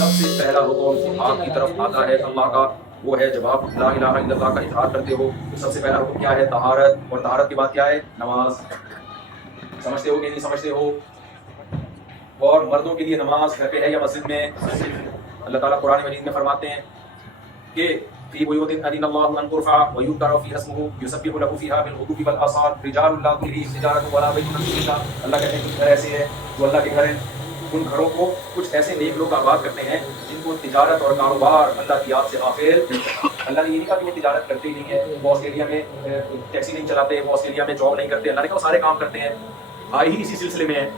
سب سے پہلا حکم آپ کی طرف آتا ہے اللہ کا، وہ ہے جب آپ لا الہ الا اللہ کا اظہار کرتے ہو تو سب سے پہلا حکم کیا ہے؟ طہارت، اور طہارت کے بعد کیا ہے؟ نماز۔ سمجھتے ہو کہ نہیں سمجھتے ہو؟ اور مردوں کے لیے نماز گھر پہ ہے یا مسجد میں؟ اللہ تعالیٰ قرآن مجید میں فرماتے ہیں کہ فی بیوت اذن اللہ ان ترفع ویذکر فیہا اسمہ یسبح لہ فیہا بالغدو والآصال رجال لا تلہیہم تجارۃ ولا بیع عن ذکر اللہ۔ اللہ کہتے ہیں کچھ گھر ایسے ہیں جو اللہ کے گھر ہیں، ان گھروں کو کچھ ایسے نیک لوگ آباد کرتے ہیں جن کو تجارت اور کاروبار اللہ کی یاد سے غافل نہیں۔ اللہ نے یہ نہیں کہا کہ وہ تجارت کرتے ہی نہیں ہے، وہ آسٹریلیا میں ٹیکسی نہیں چلاتے، وہ آسٹریلیا میں جاب نہیں کرتے، اللہ نے کہا وہ سارے کام کرتے ہیں، آئی ہی اسی سلسلے میں ہے۔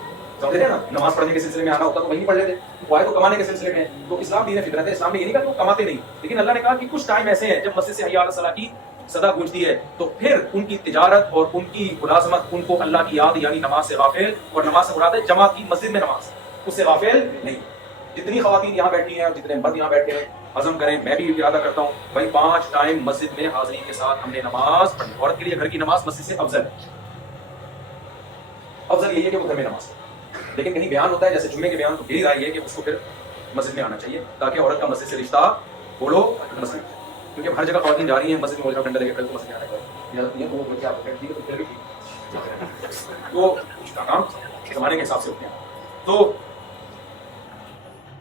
سمجھ رہے ہیں نا؟ نماز پڑھنے کے سلسلے میں آنا ہوتا تو وہیں پڑھ لیتے، وہ آئے تو کمانے کے سلسلے میں۔ تو اسلام دین فطرت ہے، اسلام نے یہ نہیں کہا کہ وہ کماتے نہیں، لیکن اللہ نے کہا کہ کچھ ٹائم ایسے ہیں جب مسجد سے حی علی الصلاۃ کی صدا گونجتی ہے تو پھر ان کی تجارت اور ان کی ملازمت ان کو اللہ کی یاد یعنی نماز سے غافل، اور نماز سے مراد ہے جماعت کی مسجد میں نماز، اس سے غافل نہیں۔ جتنی خواتین یہاں بیٹھی ہیں اور جتنے مرد یہاں بیٹھے ہیں، عزم کریں، میں بھی ارادہ کرتا ہوں بھائی 5 ٹائم مسجد میں حاضری کے ساتھ ہم نے نماز پڑھی۔ عورت کے لیے گھر کی نماز مسجد سے افضل ہے، افضل یہی ہے کہ وہ گھر میں نماز پڑھے، لیکن کہیں بیان ہوتا ہے جیسے جمعے کے بیان تو میری رائے یہ ہے کہ اس کو پھر مسجد میں آنا چاہیے تاکہ عورت کا مسجد سے رشتہ بولو مسجد میں، کیونکہ ہر جگہ خواتین جا رہی ہیں مسجد میں ڈنڈا لے کے مسجد میں آنا چاہیے تو کام زمانے کے حساب سے ہوتے ہیں۔ تو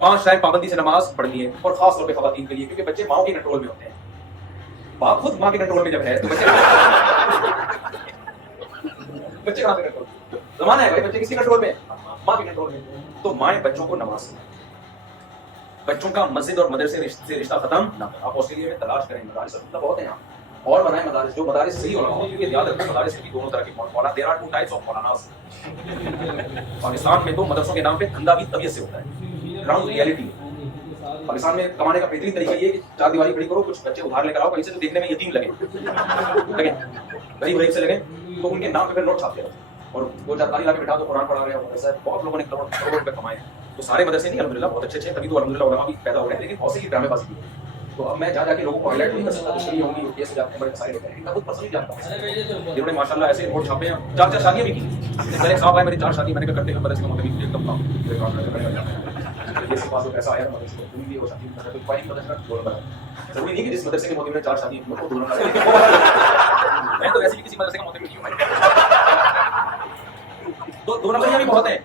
5 ٹائم پابندی سے نماز پڑھنی ہے، اور خاص طور پہ خواتین کے لیے، کیونکہ بچے ماؤں کے کنٹرول میں ہوتے ہیں۔ باپ خود ماں کے کنٹرول میں جب ہے تو بچے کہاں سے کنٹرول؟ زمانہ ہے بھائی، بچے کسی کنٹرول میں؟ ماں کے کنٹرول میں۔ تو مائیں بچوں کو نماز سکھائیں، بچوں کا مسجد اور مدرسے سے رشتہ ختم نہ کریں۔ آپ آسٹریلیا میں تلاش کریں، مدارس بہت ہیں یہاں، اور بنائیں مدارس، جو مدارس صحیح ہونا ہو، کیونکہ یاد رکھیں مدارس میں بھی دونوں طرح کے maulana, there are 2 types of maulanas. Pakistan میں تو مدرسوں کے نام پہ دھندا بھی طبیعت سے ہوتا ہے، گراؤنڈ ریئلٹی ہے۔ پاکستان میں کمانے کا بہترین طریقہ یہ ہے کہ 4 دیواری کھڑی کرو، کچھ بچے ادھار لے کر آؤ کہیں سے، تو دیکھنے میں یتیم لگے غریب غریب سے لگے، تو ان کے نام پہ پھر نوٹ چھاپتے رہو، اور وہ جاتاری لا کے بٹھا دو، قرآن پڑھا رہے ہو۔ ایسا بہت لوگوں نے کروڑوں روپے کمائے ہیں، تو سارے مدرسے نہیں الحمدللہ بہت اچھے اچھے، تبھی تو الحمدللہ علماء بھی پیدا ہو رہے ہیں، لیکن بہت سے ڈرامے بازی بھی ہے۔ تو اب میں جا کے لوگوں کو ہائی لائٹ نہیں کر سکتا، دشمنی ہوں گی، کیسے جاتے ہیں بڑے مسائل ہوتے ہیں، میں خود پرسنلی جانتا ہوں جنہوں نے ماشاء اللہ ایسے نوٹ چھاپے ہیں، 4 شادیاں بھی کی۔ میرے ایک صاحب آئے، میری 4 شادی میں نے کہا کرتے ہیں مدرسے کا مطلب ایک دم کام یہ سے پاس ایسا آیا مدرسے کو تم بھی وہ شادی میں کوئی مدرسے کا دو نمبر ہے، ضروری نہیں کہ جس مدرسے کے موتی میں 4 شادی ہیں وہ 2 نمبر ہے، میں تو ویسے بھی کسی مدرسے کا موتی نہیں ہوں، تو 2 نمبر بھی بہت ہیں۔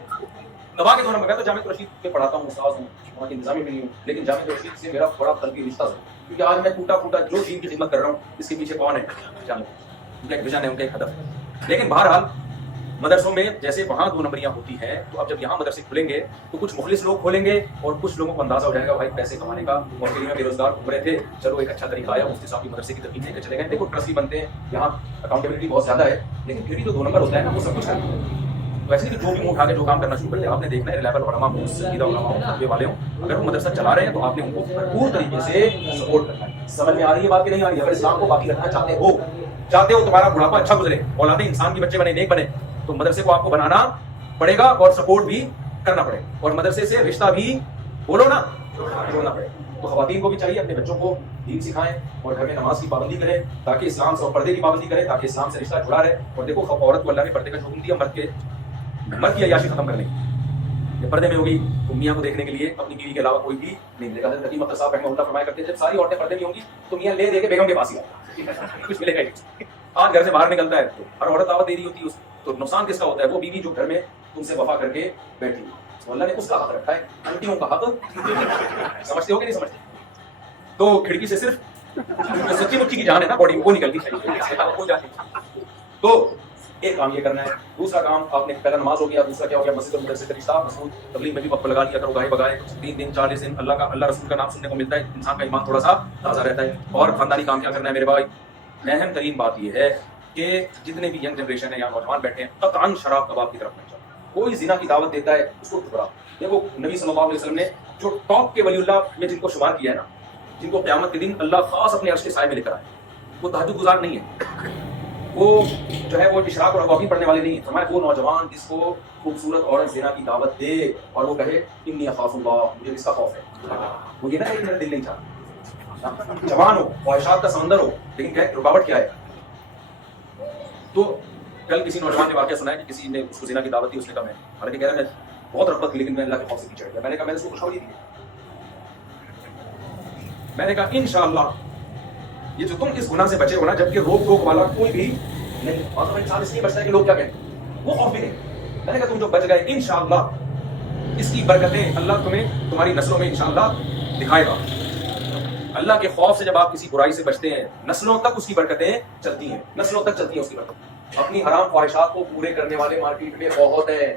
نوا کے 2 نمبر، میں تو جامعہ رشید میں پڑھاتا ہوں، استاد ہوں، وہاں کی انتظامی میں نہیں ہوں، لیکن جامعہ رشید سے میرا بڑا قلبی رشتہ ہے، کیونکہ آج میں ٹوٹا پھوٹا جو دین کی خدمت کر رہا ہوں اس کے پیچھے کون ہے؟ جامعہ، ان کا ایک ویژن ہے، ان کا ایک ہدف ہے۔ لیکن بہرحال مدرسوں میں جیسے وہاں 2 نمبریاں ہوتی ہیں، تو اب جب یہاں مدرسے کھلیں گے تو کچھ مخلص لوگ کھولیں گے، اور کچھ لوگوں کو اندازہ ہو جائے گا بھائی پیسے کمانے کا، اور پھر بے روزگار گھوم رہے تھے، چلو ایک اچھا طریقہ آیا، مفتی صاحب کی مدرسے کی ترتیب دے کے چلے گئے۔ دیکھو ٹرسٹی بنتے ہیں، یہاں اکاؤنٹیبلٹی بہت زیادہ ہے، لیکن پھر بھی جو 2 نمبر ہوتا ہے نا وہ سب کچھ کرتا ہے۔ ویسے ہی جو بھی اٹھا کے جو کام کرنا شروع کرتے ہیں، آپ نے دیکھنا ہے ریلائبل علماء ہوں، سیدھا علماء ہوں، تقوی والے ہوں، اگر وہ مدرسہ چلا رہے ہیں تو آپ نے ان کو بھرپور طریقے سے سپورٹ کرنا ہے۔ سمجھ میں آ رہی ہے بات کہ نہیں آ رہی ہے؟ اگر اسلام کو باقی رکھنا چاہتے ہو تمہارا بڑھاپا اچھا گزرے، اولاد انسان کے بچے بنے، نیک بنے، تو مدرسے کو آپ کو بنانا پڑے گا اور سپورٹ بھی کرنا پڑے گا، اور مدرسے سے رشتہ بھی بولو نا جوڑنا پڑے گا۔ تو خواتین کو بھی چاہیے اپنے بچوں کو دین سکھائیں، اور گھر میں نماز کی پابندی کریں، تاکہ اسلام سے، اور پردے کی پابندی کریں تاکہ اسلام سے رشتہ جڑا رہے۔ اور دیکھو عورت کو اللہ نے پردے کا حکم دیا، مرد کی عیاشی ختم کرنے کی، یہ پردے میں ہوگی تو میاں کو دیکھنے کے لیے اپنی بیوی کے علاوہ کوئی بھی نہیں ملے گا۔ حضرت حکیم صاحب رحمہ اللہ فرمایا کرتے ہیں جب ساری عورتیں پردے میں ہوں گی تو میاں لے دے کے بیگم کے پاس ہی آتا کچھ ملے گا ہی۔ آج گھر سے باہر نکلتا ہے تو ہر عورت دعوت دے رہی ہوتی ہے، تو نقصان کس کا ہوتا ہے؟ وہ بیوی جو گھر میں تم سے وفا کر کے بیٹھی ہے، تو اللہ نے اس کا حق رکھا ہے، انٹیوں کا حق سمجھتے ہو کہ نہیں سمجھتے؟ تو کھڑکی سے صرف سچی مچی کی جان ہے نا باڈی وہ نکلتی ہے، تو ایک کام یہ کرنا ہے۔ دوسرا کام آپ نے پہلا نماز ہو گیا، دوسرا کیا ہو گیا؟ مسجد اور مدرسے کا رشتہ مضبوط، تبلیغ میں بھی وقت لگا لیا کرو، گاہے بگاہے 3 دن 40 دن اللہ رسول کا نام سننے کو ملتا ہے، انسان کا ایمان تھوڑا سا تازہ رہتا ہے۔ اور خاندانی کام کیا کرنا ہے میرے بھائی؟ اہم ترین بات یہ ہے کہ جتنے بھی ینگ جنریشن ہے یا نوجوان بیٹھے ہیں، قطعاً شراب کباب کی طرف نہیں جاؤ۔ کوئی زنا کی دعوت دیتا ہے اس کو ٹھکراؤ۔ دیکھو نبی صلی اللہ علیہ وسلم نے جو ٹاپ کے ولی اللہ میں جن کو شمار کیا ہے نا، جن کو قیامت کے دن اللہ خاص اپنے عرش کے سائے میں لے کر آئے، وہ تہجد گزار نہیں ہے، وہ جو ہے وہ اشراق اور اواقی پڑھنے والے نہیں ہیں۔ فرمایا وہ نوجوان جس کو خوبصورت عورت زنا کی دعوت دے اور وہ کہے انی اخاف اللہ، مجھے اس کا خوف ہے، وہ یہ نہ کہ میرا دل نہیں چاہتا، جوان ہو، خواہشات کا سمندر ہو، لیکن کہ رکاوٹ کیا ہے؟ تو کل کسی نوجوان نے واقعہ سنا ہے کہ کسی نے اس کو زنا کی دعوت دی، اس نے کہا میں، حالانکہ کہہ رہا ہے بہت رغبت تھی لیکن میں اللہ کے خوف سے پیچھے ہٹ گیا، میں نے کہا میں نے اس کو خوشخبری دی میں نے کہا انشاءاللہ یہ جو تم اس گناہ سے بچے ہو نا، جبکہ روک ٹوک والا کوئی بھی نہیں، اور انسان اس لیے بچتا ہے کہ لوگ کیا کہیں، وہ خوف بھی نہیں. میں نے کہا تم جو بچ گئے انشاءاللہ اس کی برکتیں اللہ تمہیں تمہاری نسلوں میں انشاءاللہ دکھائے گا. اللہ کے خوف سے جب آپ کسی برائی سے بچتے ہیں، نسلوں تک اس کی برکتیں چلتی ہیں، نسلوں تک چلتی ہیں اس کی برکت. اپنی حرام خواہشات کو پورے کرنے والے مارکیٹ میں بہت ہیں،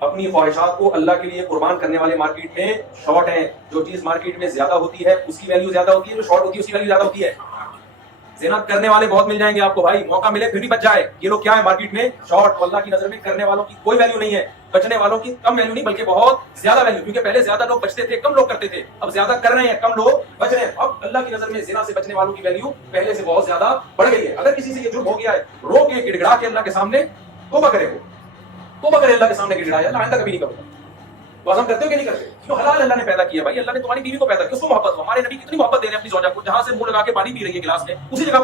اپنی خواہشات کو اللہ کے لیے قربان کرنے والے مارکیٹ میں شارٹ ہیں. جو چیز مارکیٹ میں زیادہ ہوتی ہے اس کی ویلیو زیادہ ہوتی ہے، جو شارٹ ہوتی ہے اس کی ویلیو زیادہ ہوتی ہے. زنا کرنے والے بہت مل جائیں گے آپ کو بھائی، موقع ملے پھر بھی بچ جائے. یہ لوگ کیا ہے مارکیٹ میں شارٹ. اللہ کی نظر میں کرنے والوں کی کوئی ویلیو نہیں ہے، بچنے والوں کی کم ویلیو نہیں بلکہ بہت زیادہ ویلیو. کیونکہ پہلے زیادہ لوگ بچتے تھے، کم لوگ کرتے تھے، اب زیادہ کر رہے ہیں، کم لوگ بچ رہے ہیں. اب اللہ کی نظر میں زنا سے بچنے والوں کی ویلیو پہلے سے بہت زیادہ بڑھ گئی ہے. اگر کسی سے یہ جرم ہو گیا ہے، رو کے گڑگڑا کے اللہ کے سامنے توبہ کرے، وہ توبہ کرے اللہ کے سامنے گڑگڑائے، اللہ آئندہ کبھی نہیں کروں گا. تو ہم کرتے ہو کہ نہیں کرتے؟ کیوں حلال اللہ نے پیدا کیا بھائی. اللہ نے تمہاری بیوی کو پیدا کیا، اس کو محبت ہو. ہمارے نبی کتنی محبت دے رہے ہیں اپنی زوجہ کو، جہاں سے منہ لگا کے پانی پی رہی ہے گلاس میں، اسی جگہ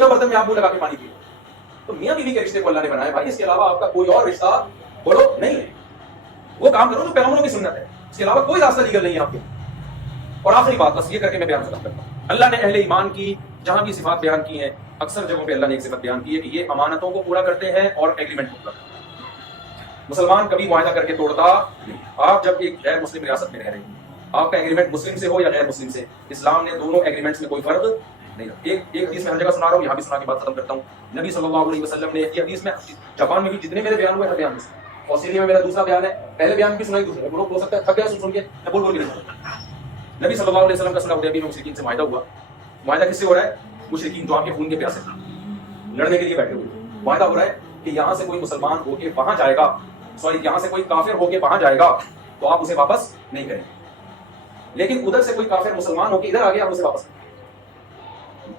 برتن میں آپ منہ لگا کے پانی پی. تو میاں بیوی کے رشتے کو اللہ نے بنایا بھائی، اس کے علاوہ آپ کا کوئی اور رشتہ بولو نہیں ہے. وہ کام کرو جو پیغمبروں کی سنت ہے، اس کے علاوہ کوئی راستہ لیگل نہیں ہے آپ کے. اور آخری بات بس یہ کر کے میں بیان ختم کرتا ہوں. اللہ نے اہل ایمان کی جہاں بھی صفات بیان کی ہیں، اکثر جگہوں پہ اللہ نے ایک صفت بیان کی ہے کہ یہ امانتوں کو پورا کرتے ہیں اور ایگریمنٹ کو پورا کرتے ہیں. مسلمان کبھی معاہدہ کر کے توڑتا نہیں. آپ جب ایک غیر مسلم ریاست میں رہ رہے ہیں، آپ کا ایگریمنٹ مسلم سے ہو یا غیر مسلم سے، اسلام نے دونوں ایگریمنٹس میں کوئی فرق نہیں. ایک حدیث میں ہر جگہ سنا رہا ہوں، یہاں بھی سنا کے بات ختم کرتا ہوں. نبی صلی اللہ علیہ وسلم نے یہ حدیث میں، جاپان میں بھی جتنے میرے بیان ہوئے ہر بیان میں، آسٹریلیا میں میرا دوسرا بیان ہے، پہلے بیان بھی سنائی دوسرے لوگ ہو سکتا ہے تھک گیا سن کے، میں بول کے نہیں سنتا. نبی صلی اللہ علیہ وسلم کا صلح حدیبیہ میں مشرکین سے معاہدہ ہوا. معاہدہ کس سے ہو رہا ہے؟ مشرکین جو آپ کے خون کے پیاسے لڑنے کے لیے بیٹھے ہوئے. معاہدہ ہو رہا ہے کہ یہاں سے کوئی مسلمان ہو کے وہاں جائے گا، یہاں سے کوئی کافر ہو کے وہاں جائے گا تو آپ اسے واپس نہیں کریں. لیکن ادھر سے کوئی کافر مسلمان ہو کے ادھر آ گیا، ہم اسے واپس کریں.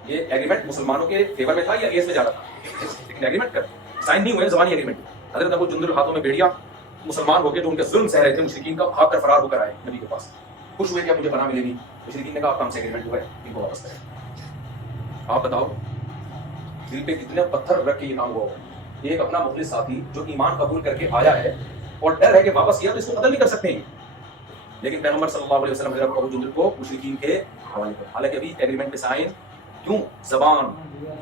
یہ ایگریمنٹ مسلمانوں کے فیور میں تھا یا اگینسٹ میں جا رہا تھا؟ لیکن ایگریمنٹ کر سائن نہیں ہوئے، زبانی ایگریمنٹ. حضرت ابو جندل ہاتھوں میں بیڑیا، مسلمان ہو کے جو ان کے ظلم سہ رہے تھے مشرکین کا، بھاگ کر فرار ہو کر آئے نبی کے پاس. خوش ہوئے کہ مجھے پناہ ملے گی. مشرکین نے کہا آپ کا ہم سے ایگریمنٹ ہوا ہے، ان کو واپس کریں. آپ بتاؤ دل پہ کتنے پتھر رکھ کے یہ کام ہوا ہو. ایک اپنا مخلص ساتھی جو ایمان قبول کر کے آیا ہے اور ڈر ہے کہ واپس کیا تو اس کو قتل نہیں کر سکتے ہیں. لیکن پیغمبر صلی اللہ علیہ وسلم حضرت ابو جندل کو مشرکین کے حوالے کر. حالانکہ ابھی ایگریمنٹ پہ سائن کیوں؟ زبان.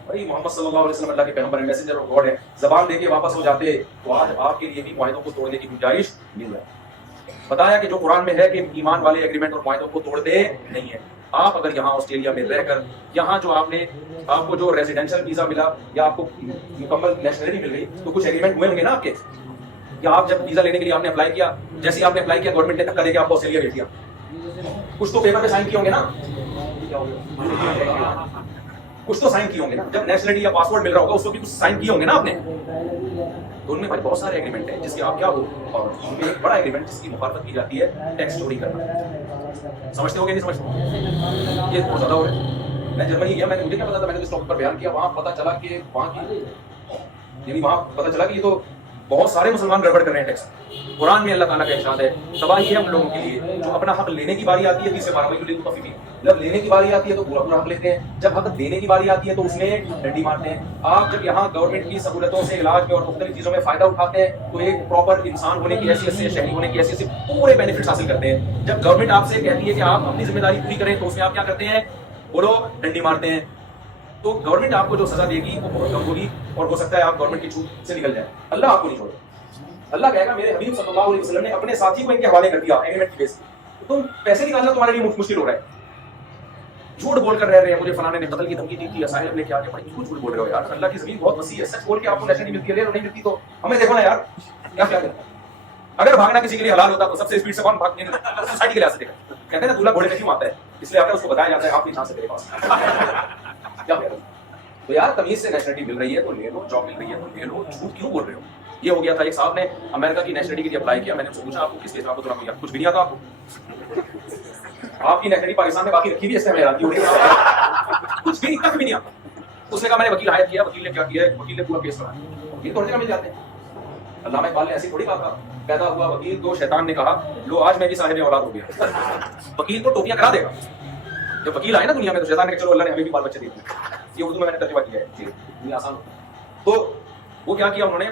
بھائی محمد صلی اللہ علیہ وسلم اللہ کے پیغمبر میسنجر اور گاڈ ہے، زبان دے کے واپس ہو جاتے تو آج آپ کے لیے بھی معاہدوں کو توڑنے کی گنجائش مل رہا ہے. بتایا کہ جو قرآن میں ہے کہ ایمان والے ایگریمنٹ اور معاہدوں کو توڑتے نہیں ہیں. آپ اگر یہاں آسٹریلیا میں رہ کر یہاں جو آپ کو جو ریزیڈینشل ویزا ملا یا آپ کو مکمل نیشنلٹی مل گئی تو کچھ ایگریمنٹ ہوئے ہوں گے نا آپ کے. یا آپ جب ویزا لینے کے لیے آپ نے اپلائی کیا، جیسے آپ نے اپلائی کیا گورنمنٹ نے دھکا دے کے آپ کو آسٹریلیا بھیج دیا، کچھ تو پیپر پہ سائن کیے ہوں گے نا، کچھ تو سائن کیے ہوں گے نا. جب نیشنلٹی یا پاسپورٹ مل رہا ہوگا اس کو بھی کچھ سائن کیے ہوں گے نا آپ نے. تو ان میں بھائی بہت سارے ایگریمنٹ ہیں جس کے آپ کیا ہو، اور ان میں ایک بڑا ایگریمنٹ جس کی مخالفت کی جاتی ہے ٹیکس چوری کرنا. سمجھتے ہو کہ نہیں سمجھتے؟ یہ بہت زیادہ ہو رہا ہے. میں جرمنی گیا، مجھے کیا پتا تھا، میں نے اس ٹاپک پر بیان کیا. وہاں پتا چلا کہ وہاں کی یعنی وہاں پتا چلا کہ یہ تو بہت سارے مسلمان گڑبڑ کر رہے ہیں ٹیکس. قرآن میں اللہ تعالیٰ کا ارشاد ہے تباہی ہے ان لوگوں کے لیے جو اپنا حق لینے کی باری آتی ہے 30 جب لینے کی باری آتی ہے تو پورا پورا حق لیتے ہیں، جب حق دینے کی باری آتی ہے تو اس میں ڈنڈی مارتے ہیں. آپ جب یہاں گورنمنٹ کی سہولتوں سے علاج میں اور مختلف چیزوں میں فائدہ اٹھاتے ہیں تو ایک پراپر انسان ہونے کی حیثیت سے، شہری ہونے کی حیثیت سے پورے بینیفٹس حاصل کرتے ہیں. جب گورنمنٹ آپ سے کہتی ہے کہ آپ اپنی ذمہ داری پوری کریں تو اس میں آپ کیا کرتے ہیں؟ بولو ڈنڈی مارتے ہیں. تو گورنمنٹ آپ کو جو سزا دے گی وہ بہت کم ہوگی اور ہو سکتا ہے آپ گورنمنٹ کی چھوٹ سے نکل جائیں. اللہ آپ کو نہیں چھوڑے. اللہ کہے گا میرے حبیب صلی اللہ علیہ وسلم نے اپنے ساتھی کو ان کے حوالے کر دیا ایگریمنٹ کی بیس پہ. تم پیسے نکالنا تمہارے لیے مشکل ہو رہا ہے. جھوٹ بول کر رہ رہے ہیں، مجھے فلانے نے قتل کی دھمکی دی تھی، اسائلم لے کے آ کے. بھائی کیوں جھوٹ بول رہے ہو یار؟ اللہ کی زمین بہت وسیع ہے. سچ بول کے آپ کو نیشنلٹی ملتی ہے، نہیں ملتی تو ہمیں دیکھو نا یار کیا کیا کریں. اگر بھاگنا کسی کے لیے حلال ہوتا تو سب سے اسپیڈ سے کون بھاگنے سوسائٹی کے لحاظ سے دیکھا کہتے ہیں نا دولہا گھوڑے میں کیوں آتا ہے، اس لیے آتا ہے اس کو بتایا جاتا ہے آپ کی چانس ہے میرے پاس. کیا کہہ رہے ہو؟ تو یار تمیز سے نیشنلٹی مل رہی ہے تو لے لو، جاب مل رہی ہے تو لے لو. جھوٹ کیوں بول رہے ہو؟ یہ ہو گیا تھا. ایک صاحب نے امریکہ کی نیشنلٹی کے لیے اپلائی کیا. میں نے اس سے پوچھا آپ کو کس کے حساب سے ملا؟ کچھ بھی نہیں آتا آپ کو. آپ کی نیشنلٹی پاکستان میں باقی رکھی ہوئی ہے، اس سے حیرانی ہو رہی ہے. کچھ بھی تک بھی نہیں آتا. اس نے کہا میں نے وکیل ہائر کیا. وکیل نے کیا کیا ہے؟ وکیل نے پورا کیس بنایا. وکیل تو ہر جگہ مل جاتے ہیں. علامہ اقبال نے ایسی تھوڑی کہا تھا پیدا ہوا وکیل تو شیطان نے کہا لو آج میں بھی صاحب اولاد ہو گیا. وکیل تو ٹوپیاں کرا دے گا. جب وکیل آئے نا دنیا میں تو شیطان نے کہا چلو اللہ نے ہمیں بھی بال بچے دے دیے. یہ اردو میں نے ترجمہ کیا ہے. ٹھیک ہے آسان. تو وہ کیا کیا انہوں نے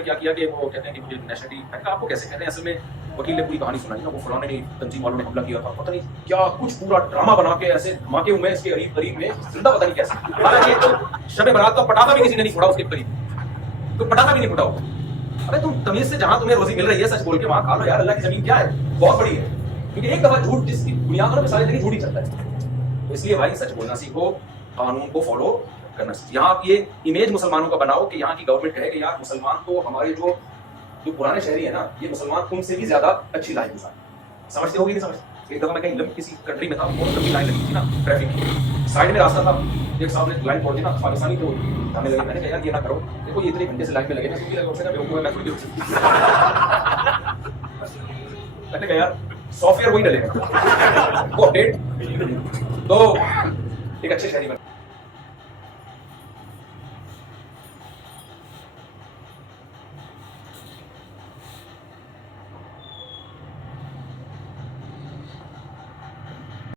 کیا کیا کہ وہ کہتے ہیں کہ مجھے نیشنلٹی، میں نے کہا آپ کو کیسے کہتے ہیں؟ اصل میں وکیل نے پوری کہانی سنائی نا، وہ فلاں نے تنظیم والوں نے حملہ کیا تھا، پتہ نہیں کیا کچھ پورا ڈرامہ بنا کے ایسے دھماکے ہوئے اس کے قریب قریب میں، زندہ پتہ نہیں کیسے، حالانکہ تو شب برات کا پٹاخہ بھی کسی نے نہیں پھوڑا اس کے قریب، تو پٹاخہ بھی نہیں پھوٹا ہوا. ارے تم تمیز سے جہاں تمہیں روزی مل رہی ہے سچ بول کے وہاں کھا لو یار، اللہ کی زمین کیا ہے، بہت بڑی ہے. کیونکہ ایک دفعہ جھوٹ جس کی بنیادوں میں ساری زندگی جھوٹ ہی چلتا ہے. اس لیے بھائی سچ بولنا سیکھو، قانون کو فالو کرنا سیکھو. یہاں یہ امیج مسلمانوں کا بناؤ کہ یہاں کی گورنمنٹ کہے کہ یار مسلمان تو ہمارے جو پرانے شہری ہیں نا، یہ مسلمان تم سے بھی زیادہ اچھی لائف گزارے. سمجھتے ہوگی نہیں سمجھتے؟ ایک دفعہ میں کہیں کسی کنٹری میں تھا، بہت لمبی لائن لگی تھی نا ٹریفک کی، سائڈ میں راستہ تھا، ایک صاحب نے لائن توڑ دی نا، پاکستانی تھے وہ، ہمیں لگے، میں نے کہا یار یہ نہ کرو، دیکھو یہ اتنے گھنٹے سے لائن میں لگے نا، میں نے کہا یار سافٹ ویئر وہی ڈلے گا وہ اپڈیٹ. تو ایک اچھے شہری بن